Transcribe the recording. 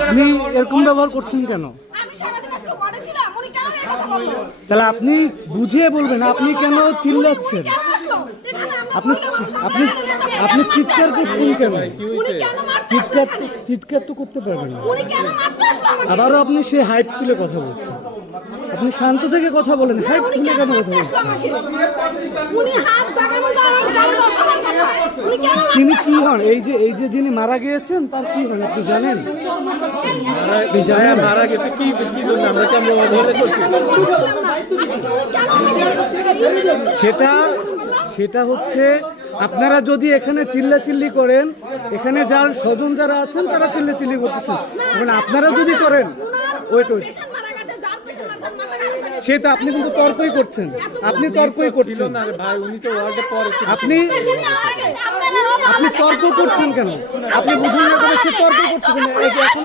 আপনি এরকম ব্যবহার করছেন কেন? তাহলে আপনি বুঝিয়ে বলবেন, আপনি কেন চিল্লাচ্ছেন? আপনি আপনি আপনি চিৎকার করছেন কেন? চিৎকার তো করতে পারবেন না। আবারও আপনি সে হাইট তুলে কথা বলছেন। আপনি শান্ত থেকে কথা বলেন, হাইট তুলে কেন কথা বলছেন? তিনি কি হন? এই যে যিনি মারা গিয়েছেন তার কি হন আপনি জানেন? আপনি জানেন মারা গেছে কি জন্য আমরা কেমন সেটা হচ্ছে আপনারা যদি এখানে চিল্লাচিল্লি করেন, এখানে যার স্বজন যারা আছেন তারা চিল্লাচিল্লি করতেছেন, মানে আপনারা যদি করেন ওয়েট সেটা আপনি কিন্তু তর্কই করছেন। আপনি তর্কই করছেন, আপনি তর্ক করছেন কেন? আপনি বুঝুন না করে সে তর্ক করছে কেন? এই যে এখন